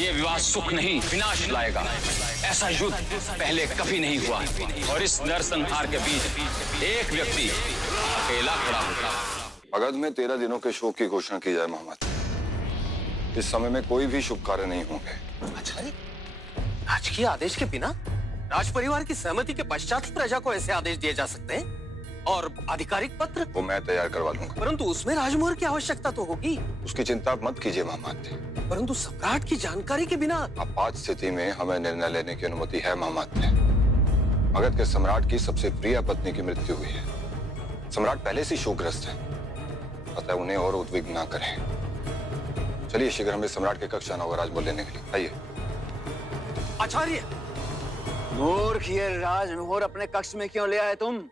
ये विवाह सुख नहीं विनाश लाएगा। ऐसा युद्ध पहले कभी नहीं हुआ और इस नरसंहार के बीच एक व्यक्ति अकेला खड़ा होगा। मगध में 13 दिनों के शोक की घोषणा की जाए मोहम्मद। इस समय में कोई भी शुभ कार्य नहीं होंगे। आचार्य, राजकीय आदेश के बिना राज परिवार की सहमति के पश्चात ही प्रजा को ऐसे आदेश दिए जा सकते हैं? और आधिकारिक पत्र? वो मैं तैयार करवा लूंगा। परंतु उसमें राजमोहर की आवश्यकता तो होगी। उसकी चिंता मत कीजिए मोहम्मद। परंतु सम्राट की जानकारी के बिना आपात स्थिति में हमें निर्णय लेने की अनुमति है मोहम्मद। मगध के सम्राट की सबसे प्रिय पत्नी की मृत्यु हुई है। सम्राट पहले से शोकग्रस्त है, अतः उन्हें और उद्विग्न न करें। चलिए शीघ्र हमें सम्राट के कक्ष आना होगा राजमोहर लेने के लिए। आइए। आचार्य, मूर्ख, ये राजमोहर अपने कक्ष में क्यों ले आए तुम?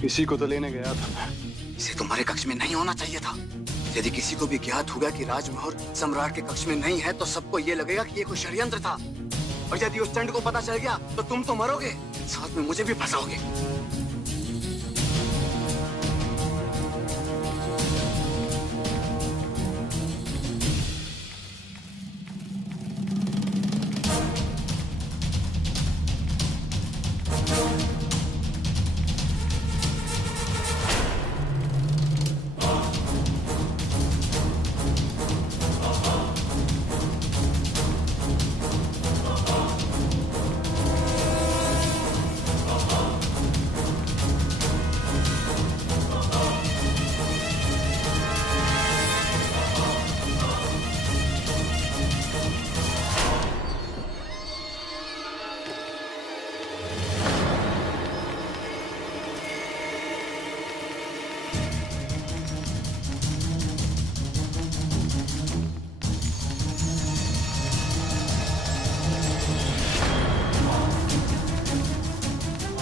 किसी को तो लेने गया था मैं। इसे तुम्हारे कक्ष में नहीं होना चाहिए था। यदि किसी को भी ज्ञात होगा कि राजमोहर सम्राट के कक्ष में नहीं है, तो सबको ये लगेगा कि ये कोई षड्यंत्र था। और यदि उस चंड को पता चल गया तो तुम तो मरोगे, साथ में मुझे भी फंसाओगे।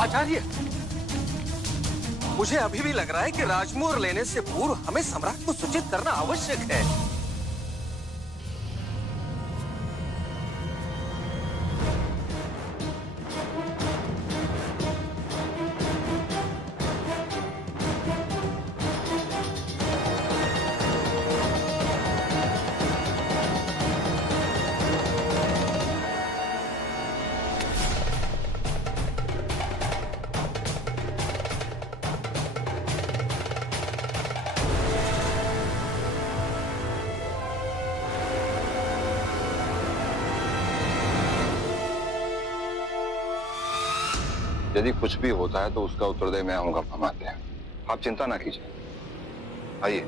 आचार्य, मुझे अभी भी लग रहा है कि राजमोहर लेने से पूर्व हमें सम्राट को सूचित करना आवश्यक है। यदि कुछ भी होता है तो उसका उत्तरदायी मैं होऊंगा मोहम्मद। आप चिंता ना कीजिए। आइए।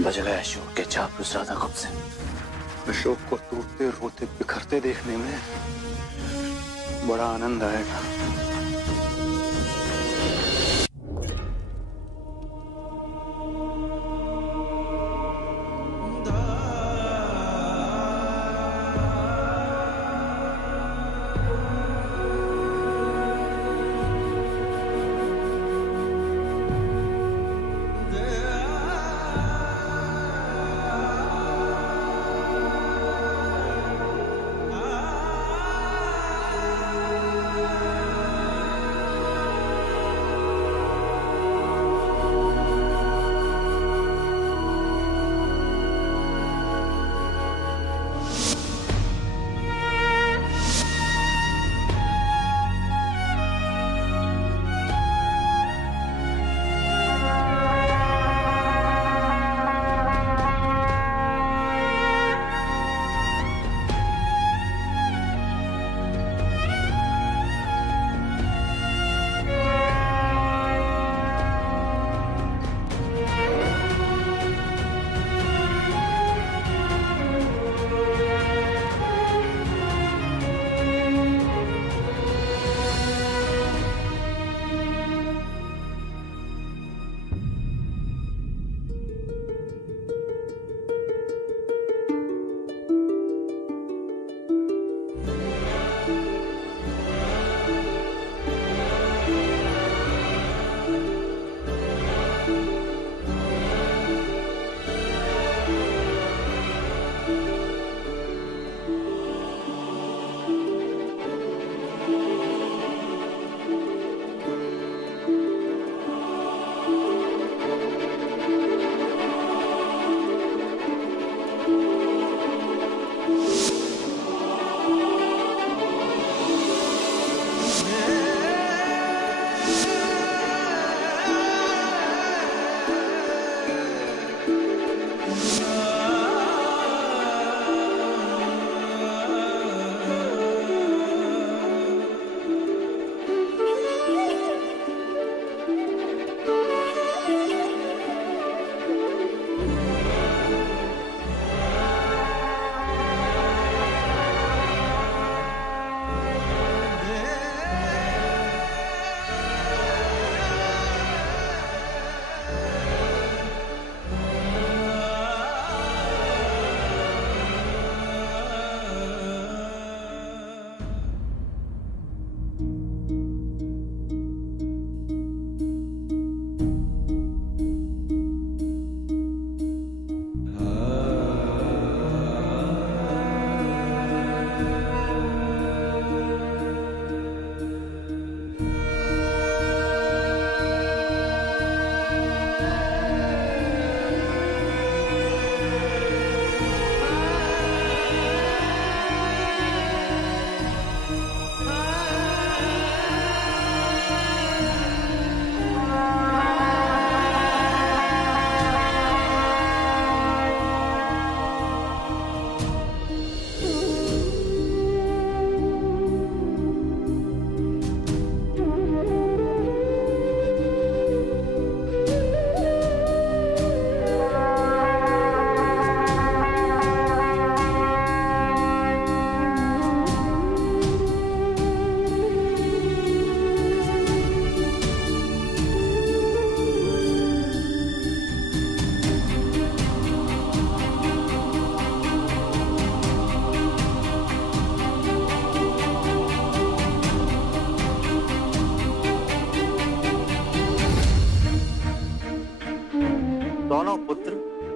बज गए अशोक के चापलूस राधा कब से। अशोक को टूटते रोते बिखरते देखने में बड़ा आनंद आएगा।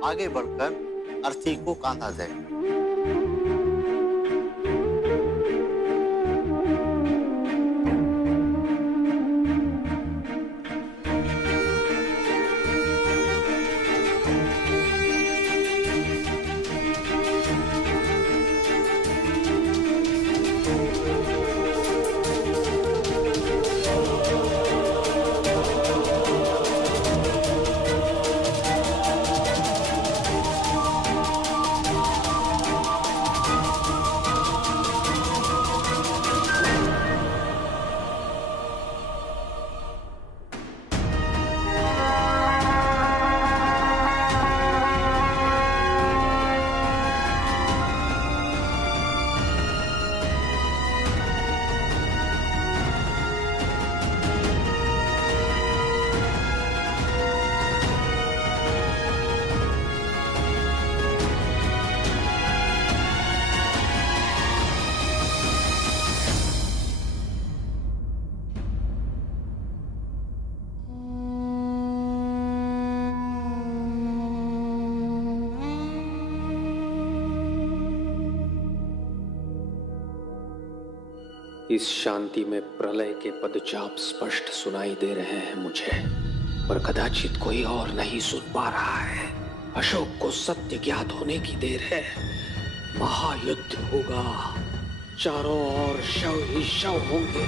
आगे बढ़कर अर्थी को काटा जाए। इस शांति में प्रलय के पदचाप स्पष्ट सुनाई दे रहे हैं मुझे, पर कदाचित कोई और नहीं सुन पा रहा है। अशोक को सत्य ज्ञात होने की देर है। महायुद्ध होगा, चारों ओर शव ही शव होंगे।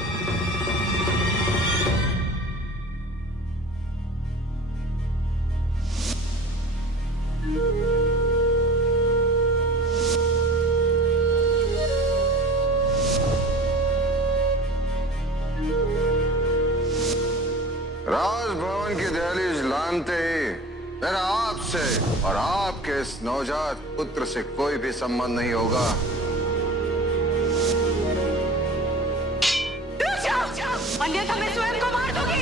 राजभवन की दहलीज लानते ही मेरा आपसे और आपके इस नवजात पुत्र से कोई भी संबंध नहीं होगा। अन्यथा मैं स्वयं को मार दूंगी।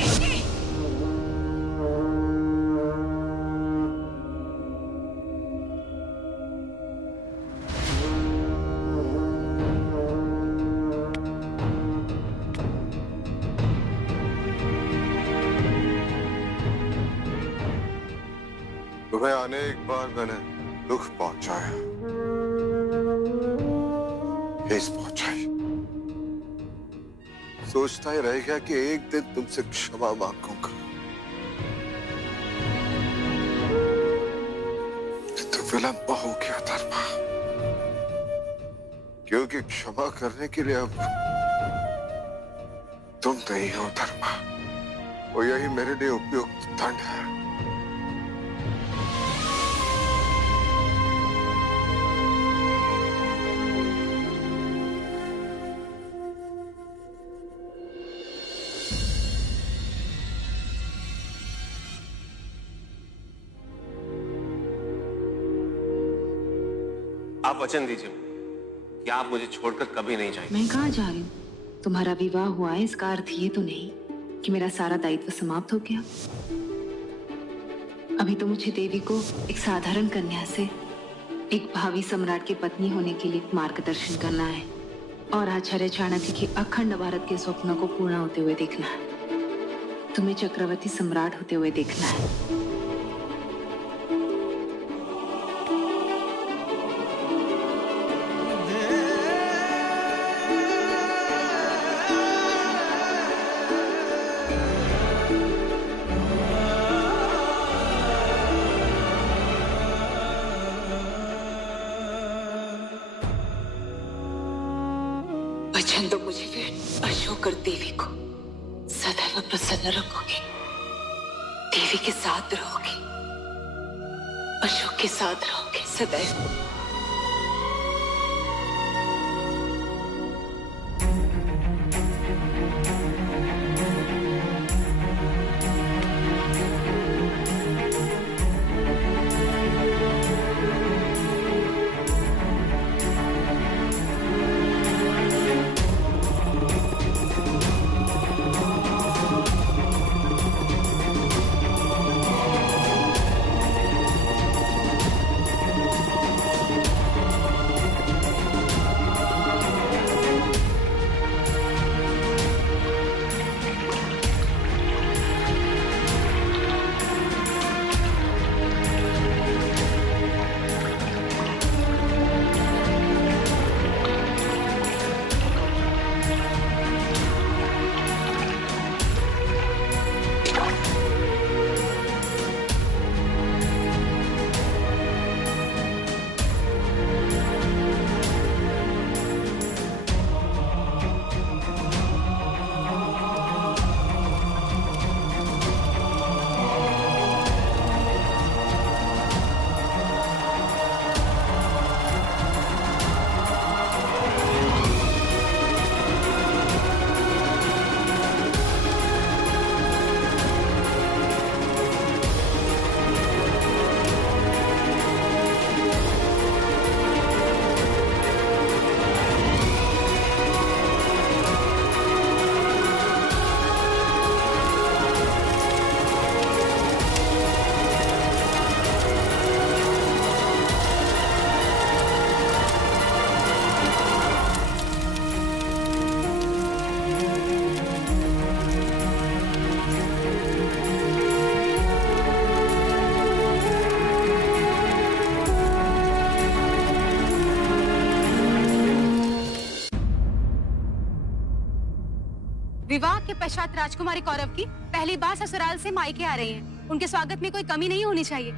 तुम्हें अनेक बार मैंने दुख पहुंचाया, ठेस पहुंचाई। सोचता ही रह गया कि एक दिन तुमसे क्षमा मांगूंगा, तो विलंब हो गया धर्मा, क्योंकि क्षमा करने के लिए अब तुम नहीं हो धर्मा, और यही मेरे लिए उपयुक्त दंड है। आप वचन दीजिए कि आप मुझे छोड़कर कभी नहीं जाएंगे। मैं कहाँ जा रही हूँ? तुम्हारा विवाह हुआ है, इसका अर्थ ये तो नहीं कि मेरा सारा दायित्व समाप्त हो गया। अभी तो मुझे देवी को एक साधारण कन्या से एक भावी सम्राट की पत्नी होने के लिए मार्गदर्शन करना है, और आचार्य चाणक्य की अखंड भारत के स्वप्नों को पूर्ण होते हुए देखना है। तुम्हें चक्रवर्ती सम्राट होते हुए देखना है। वचन दो मुझे कि अशोक और देवी को सदैव प्रसन्न रखोगे, देवी के साथ रहोगे, अशोक के साथ रहोगे सदैव। विवाह के पश्चात राजकुमारी कौरव की पहली बार ससुराल से मायके आ रही हैं। उनके स्वागत में कोई कमी नहीं होनी चाहिए।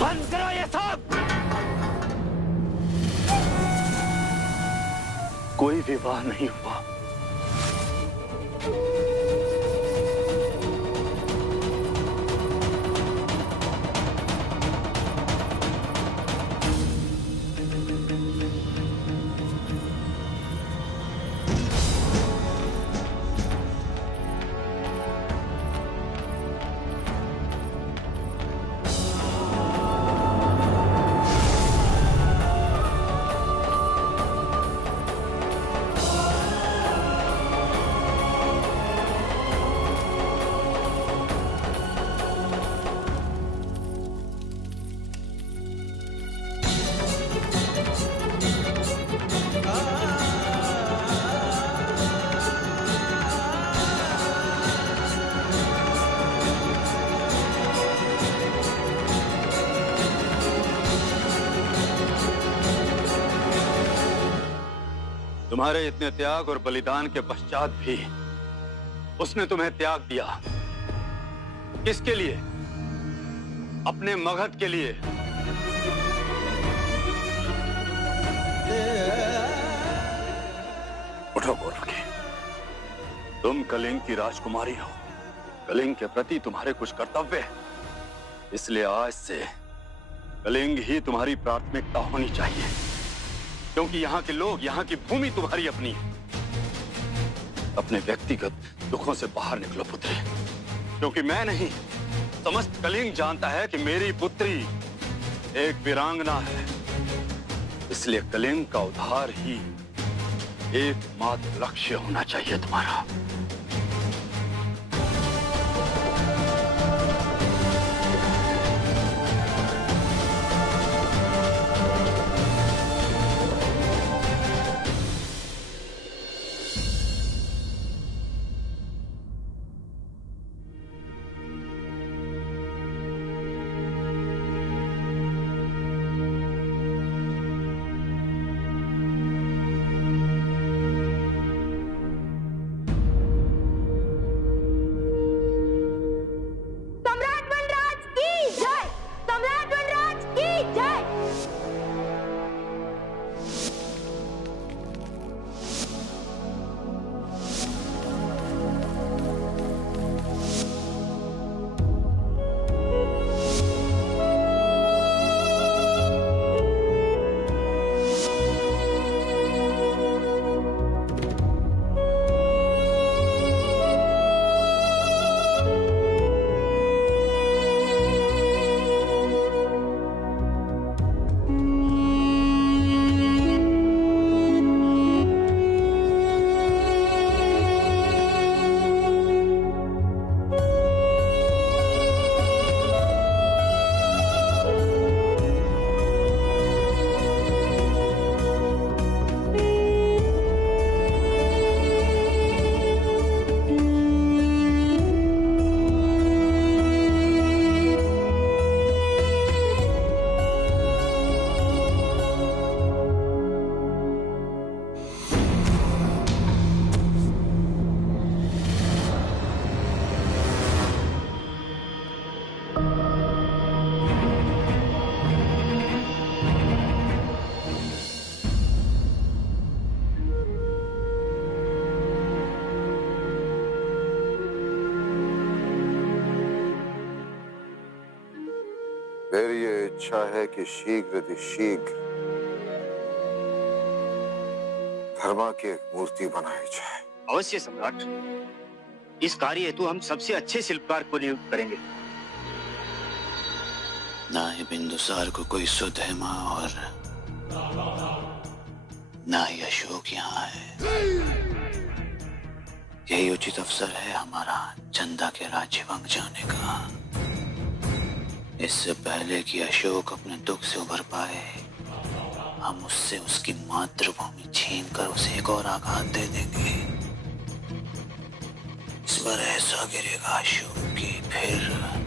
बंद करो ये सब। कोई विवाह नहीं हुआ। तुम्हारे इतने त्याग और बलिदान के पश्चात भी उसने तुम्हें त्याग दिया। किसके लिए? अपने मगध के लिए। उठो गोरखी, तुम कलिंग की राजकुमारी हो। कलिंग के प्रति तुम्हारे कुछ कर्तव्य है, इसलिए आज से कलिंग ही तुम्हारी प्राथमिकता होनी चाहिए, क्योंकि यहाँ के लोग, यहाँ की भूमि तुम्हारी अपनी है। अपने व्यक्तिगत दुखों से बाहर निकलो पुत्री, क्योंकि मैं नहीं, समस्त कलिंग जानता है कि मेरी पुत्री एक वीरांगना है। इसलिए कलिंग का उद्धार ही एकमात्र लक्ष्य होना चाहिए तुम्हारा। मेरी ये इच्छा है कि शीघ्र धर्मा की एक मूर्ति बनाई जाए। अवश्य सम्राट, इस कार्य हेतु हम सबसे अच्छे शिल्पकार को नियुक्त करेंगे। ना ही बिंदुसार को कोई सुध है माँ, और ना ही अशोक यहाँ है। यही उचित अवसर है हमारा चंदा के राज्यवंग जाने का। इससे पहले कि अशोक अपने दुख से उभर पाए, हम उससे उसकी मातृभूमि छीन कर उसे एक और आघात दे देंगे। इस पर ऐसा गिरेगा अशोक कि फिर